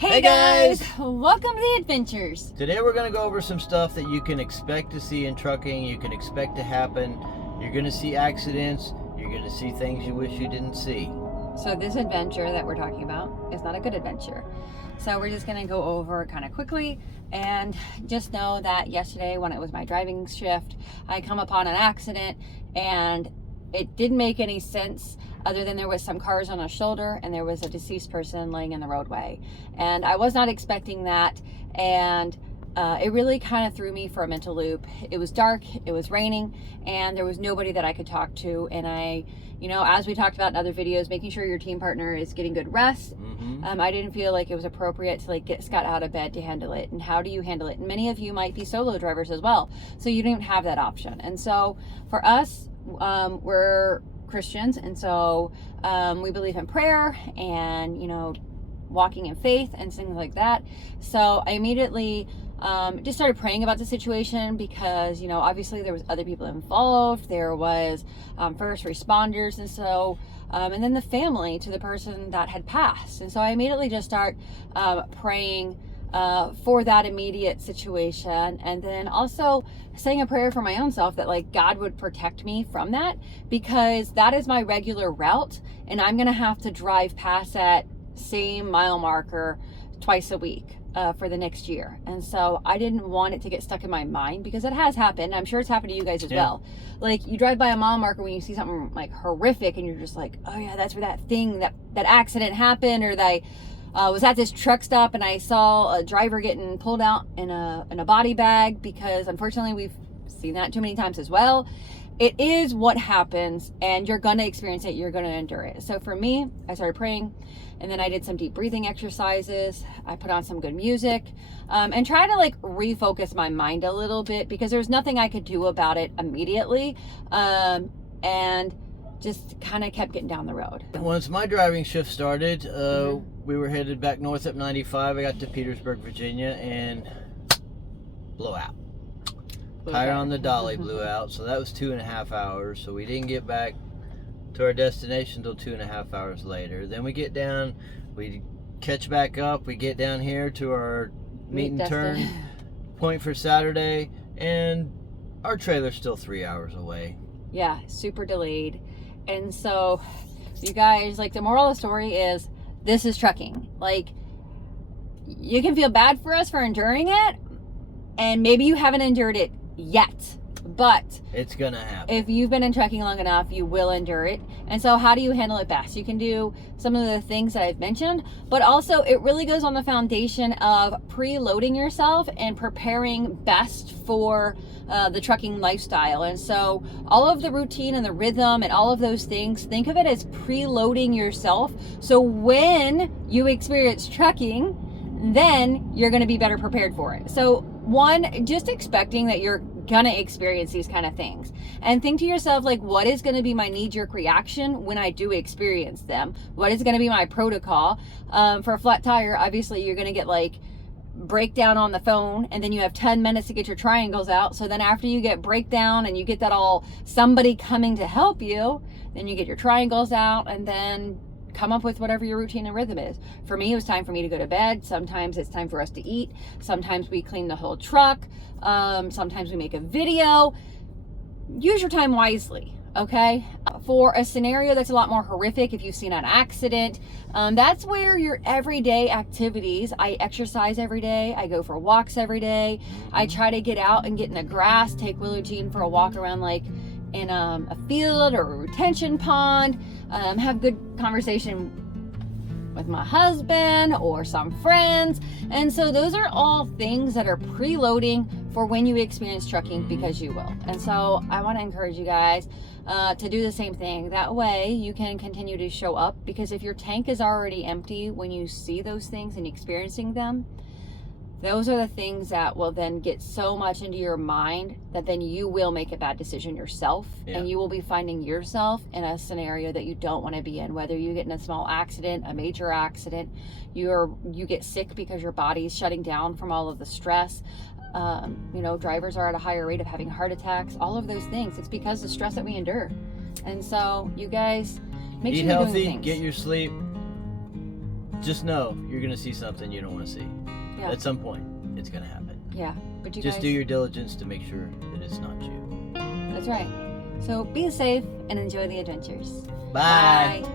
Hey guys! Welcome to the adventures. Today we're going to go over some stuff that you can expect to see in trucking, you can expect to happen. You're going to see accidents, you're going to see things you wish you didn't see. So this adventure that we're talking about is not a good adventure. So we're just going to go over it kind of quickly, and just know that yesterday when it was my driving shift, I come upon an accident and it didn't make any sense other than there was some cars on a shoulder and there was a deceased person laying in the roadway. And I was not expecting that, and it really kind of threw me for a mental loop. It was dark, it was raining, and there was nobody that I could talk to. And I, as we talked about in other videos, making sure your team partner is getting good rest. I didn't feel like it was appropriate to get Scott out of bed to handle it. And how do you handle it? And many of you might be solo drivers as well, so you don't have that option. And so for us, we're Christians, and so we believe in prayer and walking in faith and things like that. So I immediately just started praying about the situation because obviously there was other people involved. There was first responders, and so and then the family to the person that had passed. And so I immediately just start praying for that immediate situation, and then also saying a prayer for my own self that God would protect me from that, because that is my regular route and I'm gonna have to drive past that same mile marker twice a week for the next year. And so I didn't want it to get stuck in my mind, because it has happened. I'm sure it's happened to you guys as well. You drive by a mile marker when you see something horrific and you're just like, oh yeah, that's where that thing, that accident happened, or they was at this truck stop and I saw a driver getting pulled out in a body bag, because unfortunately we've seen that too many times as well. It is what happens, and you're gonna experience it, you're gonna endure it. So for me, I started praying, and then I did some deep breathing exercises. I put on some good music, and try to refocus my mind a little bit, because there's nothing I could do about it immediately, and just kind of kept getting down the road. Once my driving shift started, we were headed back north up 95. I got to Petersburg, Virginia, and blew out. Tire on the dolly blew out, so that was 2.5 hours. So we didn't get back to our destination until 2.5 hours later. Then we get down, we catch back up, we get down here to our meet and turn point for Saturday, and our trailer's still 3 hours away. Yeah, super delayed. And so you guys, the moral of the story is, this is trucking. You can feel bad for us for enduring it, and maybe you haven't endured it yet, but it's gonna happen. If you've been in trucking long enough, you will endure it. And so how do you handle it best? You can do some of the things that I've mentioned, but also it really goes on the foundation of preloading yourself and preparing best for the trucking lifestyle. And so all of the routine and the rhythm and all of those things, think of it as preloading yourself, so when you experience trucking, then you're going to be better prepared for it. So one, just expecting that you're going to experience these kind of things, and think to yourself, what is going to be my knee-jerk reaction when I do experience them? What is going to be my protocol? For a flat tire, obviously you're going to get breakdown on the phone, and then you have 10 minutes to get your triangles out. So then after you get breakdown and you get that all somebody coming to help you, then you get your triangles out and then come up with whatever your routine and rhythm is. For me, it was time for me to go to bed. Sometimes it's time for us to eat. Sometimes we clean the whole truck. Sometimes we make a video. Use your time wisely, okay? For a scenario that's a lot more horrific, if you've seen an accident, that's where your everyday activities, I exercise every day, I go for walks every day, I try to get out and get in the grass, take Willow Jean for a walk around in a field or a retention pond, have good conversation with my husband or some friends. And so those are all things that are preloading for when you experience trucking, because you will. And so I want to encourage you guys to do the same thing. That way you can continue to show up, because if your tank is already empty when you see those things and experiencing them, those are the things that will then get so much into your mind that then you will make a bad decision yourself, and you will be finding yourself in a scenario that you don't want to be in. Whether you get in a small accident, a major accident, you get sick because your body's shutting down from all of the stress. Drivers are at a higher rate of having heart attacks, all of those things. It's because of the stress that we endure. And so you guys, make sure eat you're healthy, doing things. get your sleep, just know you're gonna see something you don't want to see. Yeah. At some point, it's gonna happen. Yeah. But you Just guys, do your diligence to make sure that it's not you. that's right. So be safe and enjoy the adventures. Bye. Bye.